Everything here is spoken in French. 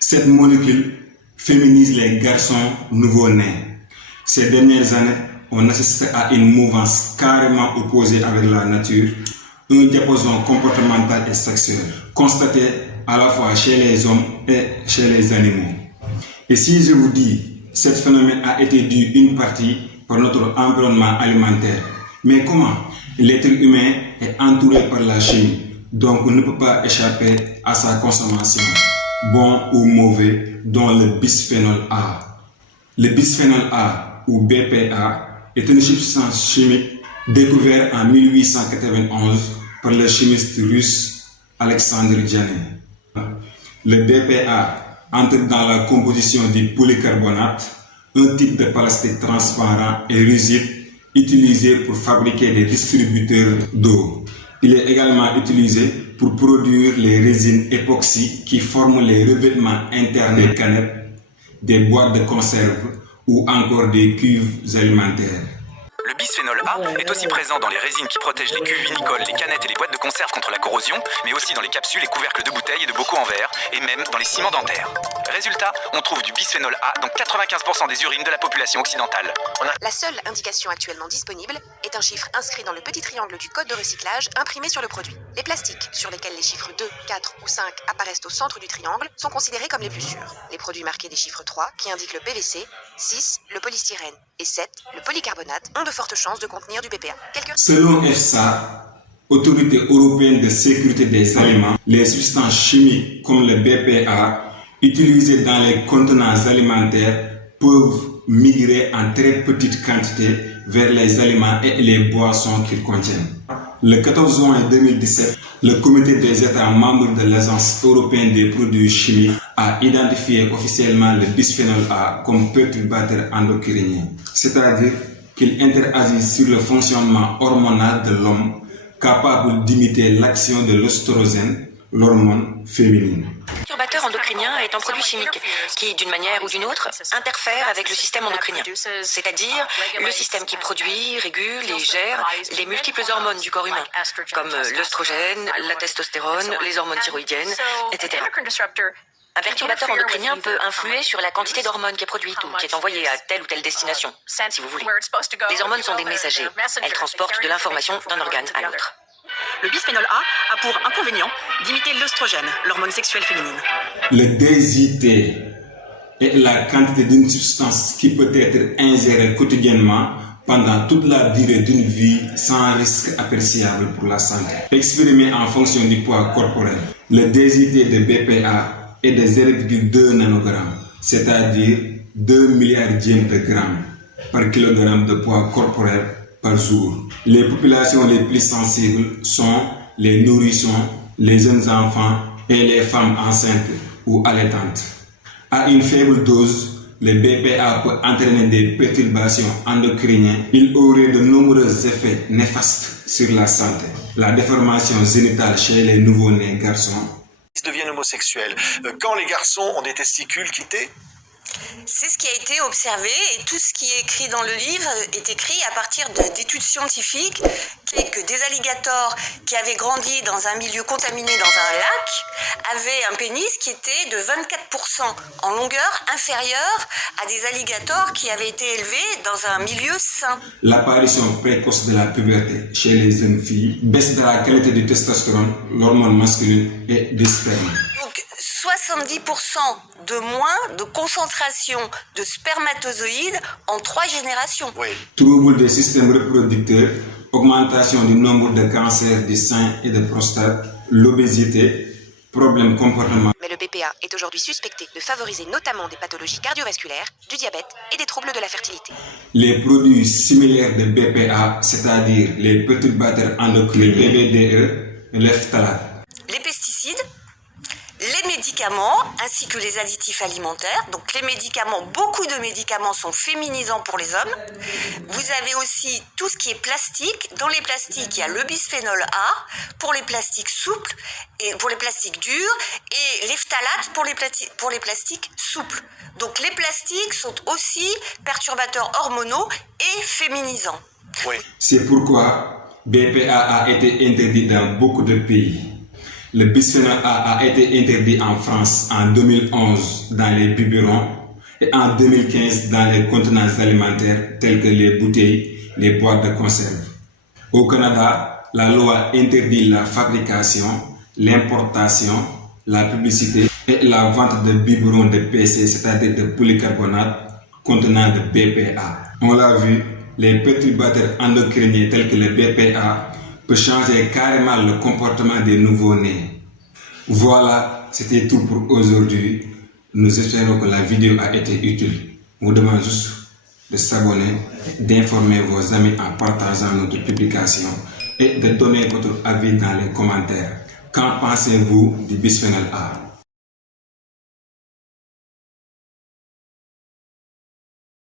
Cette molécule féminise les garçons nouveau-nés. Ces dernières années, on assiste à une mouvance carrément opposée avec la nature, un diapason comportemental et sexuel, constaté à la fois chez les hommes et chez les animaux. Et si je vous dis, ce phénomène a été dû une partie par notre environnement alimentaire. Mais comment? L'être humain est entouré par la chimie, donc on ne peut pas échapper à sa consommation, bon ou mauvais, dont le bisphénol A. Le bisphénol A, ou BPA, est une substance chimique découverte en 1891 par le chimiste russe Alexandre Djanin. Le BPA entre dans la composition du polycarbonate, un type de plastique transparent et rigide utilisé pour fabriquer des distributeurs d'eau. Il est également utilisé pour produire les résines époxy qui forment les revêtements internes des canettes, des boîtes de conserve ou encore des cuves alimentaires. Le bisphénol A est aussi présent dans les résines qui protègent les cuves vinicoles, les canettes et les boîtes de conserve contre la corrosion, mais aussi dans les capsules et couvercles de bouteilles et de bocaux en verre, et même dans les ciments dentaires. Résultat, on trouve du bisphénol A dans 95% des urines de la population occidentale. La seule indication actuellement disponible est un chiffre inscrit dans le petit triangle du code de recyclage imprimé sur le produit. Les plastiques, sur lesquels les chiffres 2, 4 ou 5 apparaissent au centre du triangle, sont considérés comme les plus sûrs. Les produits marqués des chiffres 3, qui indiquent le PVC, 6, le polystyrène, et 7, le polycarbonate, ont de fortes chances de contenir du BPA. Selon EFSA, Autorité européenne de sécurité des aliments, les substances chimiques comme le BPA utilisées dans les contenants alimentaires peuvent migrer en très petite quantité vers les aliments et les boissons qu'ils contiennent. Le 14 juin 2017, le comité des États membres de l'Agence européenne des produits chimiques a identifié officiellement le bisphénol A comme perturbateur endocrinien, c'est-à-dire qu'il interagit sur le fonctionnement hormonal de l'homme, capable d'imiter l'action de l'œstrogène, l'hormone féminine. Le perturbateur endocrinien est un produit chimique qui, d'une manière ou d'une autre, interfère avec le système endocrinien, c'est-à-dire le système qui produit, régule et gère les multiples hormones du corps humain, comme l'œstrogène, la testostérone, les hormones thyroïdiennes, etc. Un perturbateur endocrinien peut influer sur la quantité d'hormones qui est produite ou qui est envoyée à telle ou telle destination, si vous voulez. Les hormones sont des messagers. Elles transportent de l'information d'un organe à l'autre. Le bisphénol A a pour inconvénient d'imiter l'œstrogène, l'hormone sexuelle féminine. Le DSIT est la quantité d'une substance qui peut être ingérée quotidiennement pendant toute la durée d'une vie sans risque appréciable pour la santé. Exprimé en fonction du poids corporel, le DSIT de BPA est de 0,2 nanogrammes, c'est-à-dire 2 milliardièmes de grammes par kilogramme de poids corporel par jour. Les populations les plus sensibles sont les nourrissons, les jeunes enfants et les femmes enceintes ou allaitantes. À une faible dose, le BPA peut entraîner des perturbations endocriniennes. Il aurait de nombreux effets néfastes sur la santé. La déformation génitale chez les nouveau-nés garçons deviennent homosexuels. Quand les garçons ont des testicules quittés, c'est ce qui a été observé et tout ce qui est écrit dans le livre est écrit à partir d'études scientifiques que des alligators qui avaient grandi dans un milieu contaminé dans un lac avaient un pénis qui était de 24% en longueur inférieure à des alligators qui avaient été élevés dans un milieu sain. L'apparition précoce de la puberté chez les jeunes filles, baisse de la qualité du testostérone, l'hormone masculine et des spermes. Donc 70% de moins de concentration de spermatozoïdes en 3 générations. Oui. Troubles des systèmes reproducteurs, augmentation du nombre de cancers du sein et de prostate, l'obésité, problèmes comportementaux. Mais le BPA est aujourd'hui suspecté de favoriser notamment des pathologies cardiovasculaires, du diabète et des troubles de la fertilité. Les produits similaires de BPA, c'est-à-dire les perturbateurs endocriniens, PBDE, et l'phtalate. Les pesticides, les médicaments ainsi que les additifs alimentaires. Donc les médicaments, beaucoup de médicaments sont féminisants pour les hommes. Vous avez aussi tout ce qui est plastique. Dans les plastiques, il y a le bisphénol A pour les plastiques souples et pour les plastiques durs et les phtalates pour les plastiques souples. Donc les plastiques sont aussi perturbateurs hormonaux et féminisants. Oui. C'est pourquoi BPA a été interdit dans beaucoup de pays. Le bisphénol A a été interdit en France en 2011 dans les biberons et en 2015 dans les contenants alimentaires tels que les bouteilles, les boîtes de conserve. Au Canada, la loi interdit la fabrication, l'importation, la publicité et la vente de biberons de PC, c'est-à-dire de polycarbonate contenant de BPA. On l'a vu, les perturbateurs endocriniens tels que le BPA peut changer carrément le comportement des nouveau-nés. Voilà, c'était tout pour aujourd'hui. Nous espérons que la vidéo a été utile. On vous demande juste de s'abonner, d'informer vos amis en partageant notre publication et de donner votre avis dans les commentaires. Qu'en pensez-vous du bisphénol A?